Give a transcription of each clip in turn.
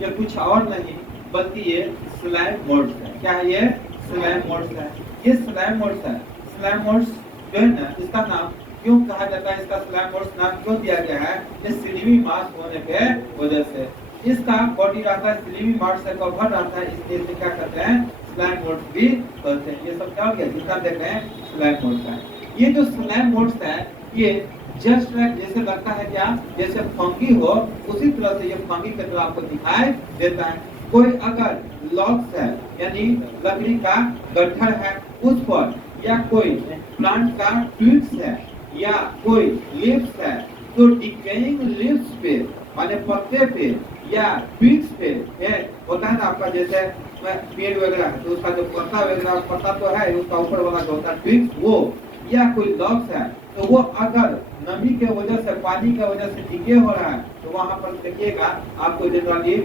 ये कुछ और नहीं बल्कि ये स्लैम मोड्स है। क्या है ये? स्लैम मोड्स है। ये स्लैम मोड्स है। स्लैम मोड्स जो है ना, इसका नाम क्यों कहा जाता है, इसका स्लैम मोड्स नाम क्यों दिया गया है? ये स्लिमी मास होने के वजह से इसका बॉडी रहता है स्लिमी मास से कवर रहता है, इसलिए इसे क्या कहते हैं? स्लैम मोड्स भी कहते हैं। ये सब क्या हो गया जिसका देख रहे हैं स्लैम मोड्स है। ये जो स्लैम मोड्स है ये जस्ट लाइक जैसे लगता है क्या, जैसे फंगी हो, उसी तरह से ये फंगी की तरह आपको दिखाई देता है। कोई अगर लॉग्स है यानी लकड़ी का गट्ठर है उस पर, या कोई प्लांट का ट्विग्स है या कोई लीव्स है, तो डिकेइंग लीव्स पे माने पत्ते पे या ट्विग्स पे है होता है ना आपका, जैसे पेड़ वगैरह है तो उसका जो पत्ता वगैरह, पत्ता तो है उसका ऊपर वाला जो होता है ट्विग्स, वो या कोई लॉग्स है तो वो अगर नमी के वजह से, पानी के वजह से डिके हो रहा है तो वहां पर देखिएगा आपको जनरली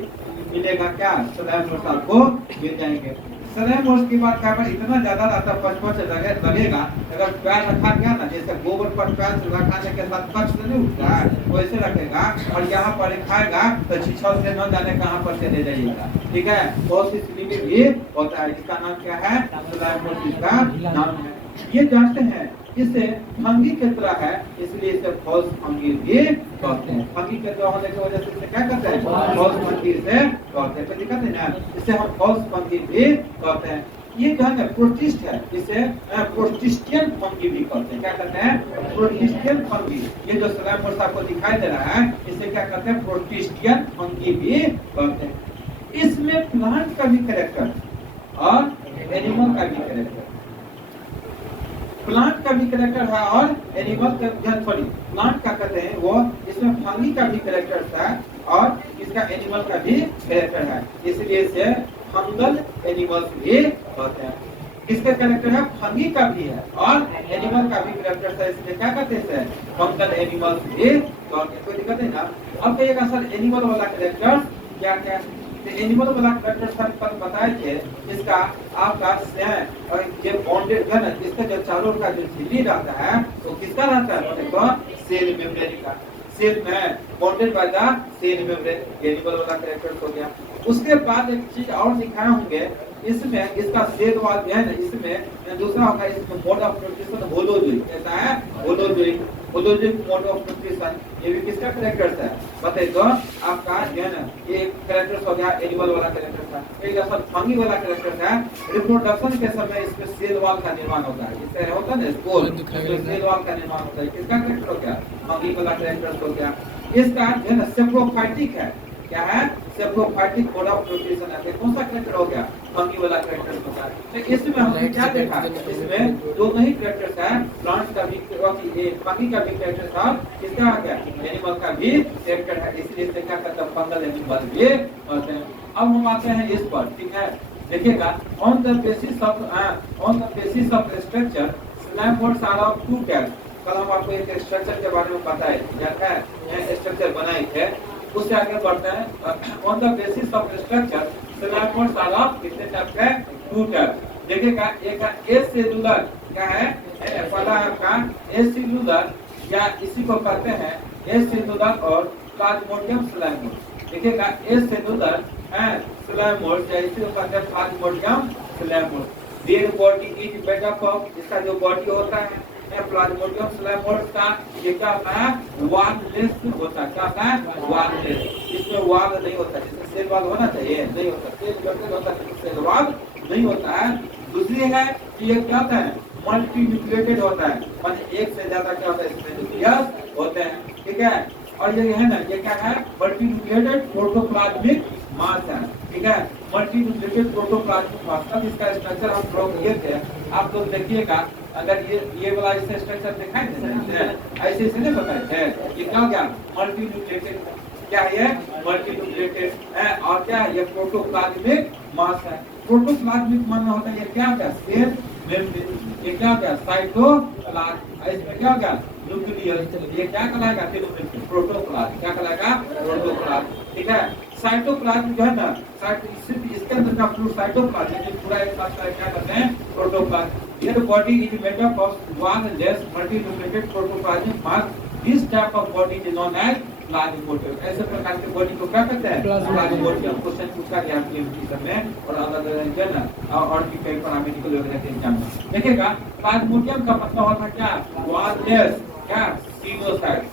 मिलेगा क्या? स्लैम मोड्स आपको मिल जाएंगे। स्लैम मोड्स की बात कर पर इतना ज्यादा रहता पचपच लगेगा, अगर पैर रखा गया ना, जैसे गोबर पर पैर रखाने के साथ कच्छ नहीं उठता है वैसे रखेगा, और यहाँ पर खाएगा तो छिछल से न जाने कहाँ पर से ले जाइएगा। ठीक है, बहुत सी स्लिमी भी होता है। इसका नाम क्या है? स्लैम मोड्स इसका नाम है। ये जानते हैं इसे फंगी की तरह है, इसलिए इसे फॉल्स फंगी भी कहते हैं। फंगी की तरह होने की वजह से इसे क्या कहते हैं? फॉल्स फंगी से कहते हैं। तो कहते हैं ना, इसे हम फॉल्स फंगी भी कहते हैं। ये जो है ना प्रोटिस्ट है, इसे प्रोटिस्टियन फंगी भी कहते हैं। क्या कहते हैं? प्रोटिस्टियन फंगी। ये जो स्लैम मोड्स आपको दिखाई दे रहा है इसे क्या कहते हैं? प्रोटिस्टियन फंगी भी कहते हैं। इसमें प्लांट का भी कैरेक्टर और एनिमल का भी कैरेक्टर, प्लांट का भी कैरेक्टर है और एनिमल का, सॉरी प्लांट का कहते हैं वो, इसमें फंगी का भी कैरेक्टर है और इसका एनिमल का भी कैरेक्टर है, इसलिए इसे फंगल एनिमल्स भी कहते हैं। किसका कैरेक्टर है? फंगी का भी है और एनिमल का भी कैरेक्टर है, इसलिए क्या कहते हैं? फंगल एनिमल्स भी कहते हैं। कोई दिक्कत नहीं ना? अब कहिएगा सर एनिमल वाला कैरेक्टर क्या क्या? एनिमल वाला कैरेक्टर सर पर बताए थे, इसका आपका और ये बॉन्डेड है ना, इसका जो चारों का जो झिल्ली रहता है वो किसका रहता है? देखो सेल मेम्ब्रेन का, सेल में bonded by the cell membrane, animal वाला कैरेक्टर हो गया। उसके बाद एक चीज और दिखाए होंगे इसमें, इसका सेल वाल जो है ना, इसमें दूसरा होगा, इसमें मोड ऑफ न्यूट्रिशन होलोजोइक, कैसा है? Holozoic, holozoic mode of nutrition, ये भी किसका कैरेक्टर है? बताइए तो आपका जो है ना, ये कैरेक्टर हो गया एनिमल वाला कैरेक्टर था। एक असल फंगी वाला कैरेक्टर है, रिप्रोडक्शन के समय इसमें सेल वाल का निर्माण होता है, इससे होता है ना स्पोर, इसमें सेल वाल का निर्माण होता है, किसका कैरेक्टर हो गया? फंगी वाला कैरेक्टर हो गया। इसका जो है ना सेप्रोफाइटिक है, क्या है? सेप्रोफाइटिक मोड ऑफ न्यूट्रिशन है, कौन सा कैरेक्टर हो गया? फंगी वाला कैरेक्टर होता है। तो इसमें हमने क्या देखा? इसमें दोनों ही कैरेक्टर्स है, प्लांट्स का भी, फंगी का भी कैरेक्टर था, इसका आ गया एनिमल का भी कैरेक्टर है, इसलिए इसे क्या कहते हैं? फंगल एनिमल भी कहते हैं। अब हम आते हैं इस पर, ठीक है, देखिएगा on the basis of structure slam modes are of two types. कल हम आपको एक स्ट्रक्चर के बारे में बताए, क्या है स्ट्रक्चर बनाए थे, उससे आगे बढ़ते हैं। On the basis of structure slam modes are of कितने टाइप के? Two type. देखिएगा एक ए सेलुलर, क्या है? पहला आपका ए सेलुलर, या इसी को कहते हैं ए सेलुलर और प्लाज्मोडियम स्लैम मोड्स। देखिएगा ए सेलुलर स्लैम मोड्स, या इसी को कहते हैं Plasmodium slam modes. Their body is made up of, इसका जो बॉडी होता है प्लाज्मोडियम स्लैम मोड्स का, ये क्या होता है? वाललेस होता है। क्या होता है? वाललेस। इसमें वाल नहीं होता, जैसे सेल वाल होना चाहिए, नहीं होता, सेल गठन होता है, सेल वाल नहीं होता है। दूसरी है कि ये क्या होता है? मल्टी न्यूक्लिएटेड होता है, माने एक से ज्यादा क्या होता है इसमें न्यूक्लियस होते हैं, ठीक है। और ये है ना, ये क्या है? मल्टी न्यूक्लिएटेड प्रोटोप्लाज्मिक मास है, ठीक है, मल्टी न्यूक्लिएटेड प्रोटोप्लाज्मिक मास। तब इसका स्ट्रक्चर हम ड्रॉ किए थे, आप लोग देखिएगा, अगर ये वाला इसे स्ट्रक्चर दिखाई दे ऐसे ऐसे नहीं बताए थे, ये क्या हो गया? मल्टी न्यूक्लिएटेड, क्या है? मल्टी न्यूक्लिएटेड है। और क्या है? ये प्रोटोप्लाज्मिक मास है। प्रोटोप्लाज्मिक मास होता है, ये क्या होता है? Cell membrane. ये क्या होता है? साइटोप्लाज्म। इसमें क्या होगा? न्यूक्लियस। ये क्या कहलाएगा? प्रोटोप्लाज्म। क्या कहलाएगा? प्रोटोप्लाज्म, ठीक है। साइटोप्लाज्म जो है ना, सिर्फ इसके अंदर का साइटोप्लाज्म, ये पूरा एक साथ क्या करते हैं? प्रोटोप्लाज्म। ये तो body is made up of one less multinucleated protoplasmic mass. This type of body is known as Plasmodium. ऐसे प्रकार के बॉडी को क्या कहते हैं? प्लाज्मोडियम। क्वेश्चन पूछा गया पीएमटी सब में और अलग जन और भी कई पैरामेडिकल वगैरह के एग्जाम में देखिएगा। प्लाज्मोडियम का मतलब होता है क्या? वॉललेस क्या? सिनोसाइट।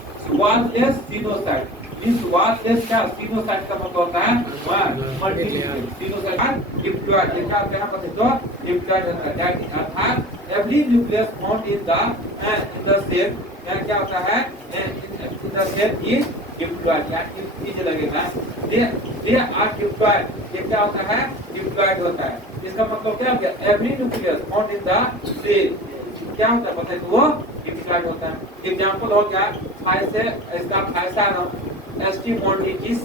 वॉललेस सिनोसाइट इस वॉललेस क्या? सिनोसाइट का मतलब होता है मल्टीन्यूक्लियस। सिनोसाइट डिप्लॉयड क्या होता है? पता तो डिप्लॉयड होता है अर्थात every nucleus found in the cell क्या होता है? In the cell is diploid यानी इज लगेगा दे आर डिप्लॉयड। ये क्या होता है? डिप्लॉयड होता है। इसका मतलब क्या हो गया? Every nucleus found in the cell क्या होता है? पता है वो डिप्लॉयड होता है। एग्जांपल हो गया फाइसे इसका फाइसा एस्टिमोडिटिस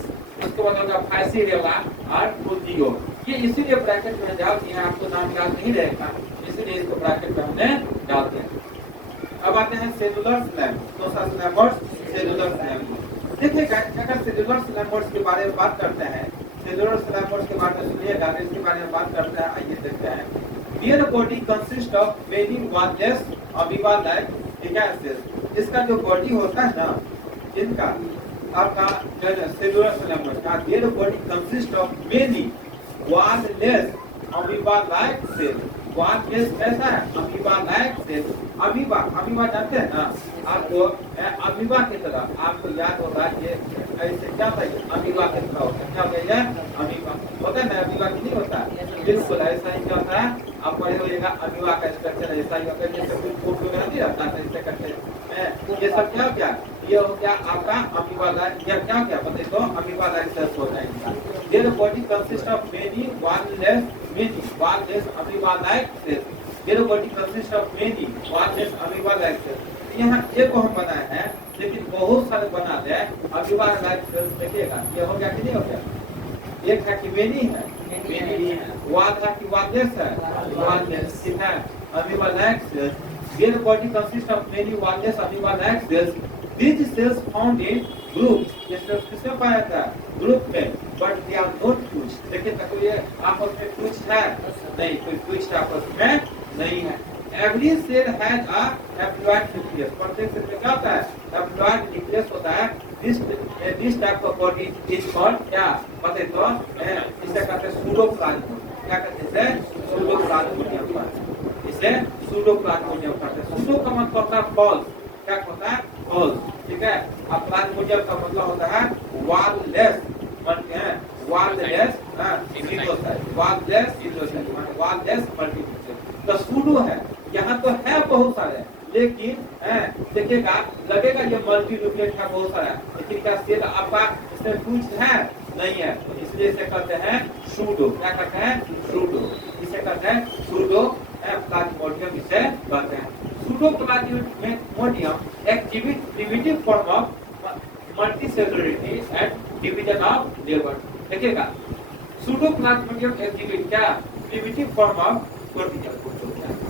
इसके बाद होगा फाइसीरेला और फ्रूटियो। ये इसीलिए ब्रैकेट में डाल दिए हैं, आपको नाम याद नहीं रहेगा इसीलिए इसको ब्रैकेट में हमने डाल दिया। अब आते हैं सेलुलर स्लैम। दूसरा स्लैम वर्ड सेलुलर स्लैम। देखिए अगर सेलुलर स्लैम वर्ड के बारे में बात करते हैं, सेलुलर स्लैम वर्ड के बारे में सुनिएगा, इसके बारे में बात करते हैं। आइए देखते हैं। Their body consists of many wall-less amoeba-like gigantes। इसका जो बॉडी होता है ना, इनका आपका जो है सेलुलर स्लैम वर्ड का their body consists of many wall-less amoeba-like cells। wall-less कैसा है? amoeba-like cells। अमीबा जानते हैं ना आपको? अमीबा की तरह आपको याद होगा ये ऐसे क्या था? अमीबा की तरह होता है। क्या होता है? अमीबा होता है ना? अमीबा की नहीं होता बिल्कुल ऐसा ही क्या होता है? आप पढ़े होइएगा अमीबा का स्ट्रक्चर ऐसा ही होता है जैसे कोई फूड वगैरह नहीं रहता है ऐसे करते हैं। ये सब क्या हो गया? ये हो गया आपका अमीबा लाइक। या क्या क्या पता है? तो अमीबा लाइक सेल्स होता है इनका। Their body consist of many wall-less amoeba-like cells। Their body consists of many wall-less amoeba-like cells। यहाँ एक को हम बनाए हैं लेकिन बहुत सारे बना दे अमीबा-like cells। देखिएगा ये हो गया कि नहीं हो गया? एक है कि मेनी है, मेनी है। वाल है कि wall-less है, wall-less ठीक है। amoeba-like cells। Their body consists of many wall-less amoeba-like cells। These cells found in groups। ये cells किसमें पाया जाता है? ग्रुप में। But they are not fused। देखिए तो ये आपस में fused है नहीं, कोई fused आपस में नहीं है। Every cell has a haploid nucleus। प्रत्येक सेल में क्या होता है? haploid nucleus होता है। This type of body is called क्या? पता है तो इसे कहते हैं सूडोप्लाज्मोडियम। क्या कहते हैं? सूडोप्लाज्मोडियम। इसे सूडोप्लाज्मोडियम कहते हैं। सूडो का मतलब होता है फॉल्स। क्या होता है? फॉल्स ठीक है। अब प्लाज्मोडियम का मतलब होता है वॉललेस। मानते हैं वॉललेस वॉललेस मल्टीन्यूक्लियस। तो सूडो है यहाँ तो है बहुत सारे लेकिन देखिएगा लगेगा ये मल्टीन्यूक्लियस है बहुत सारा लेकिन क्या सेल आपका इसमें कुछ है नहीं है, इसलिए इसे कहते हैं सूडो। क्या कहते हैं? सूडो। इसे कहते हैं सूडो प्लाज्मोडियम इसे कहते हैं। सूडो प्लाज्मोडियम एक primitive form of multicellularity and division of labour. देखिएगा सूडो प्लाज्मोडियम एक्टिविटी क्या? Primitive form of protein.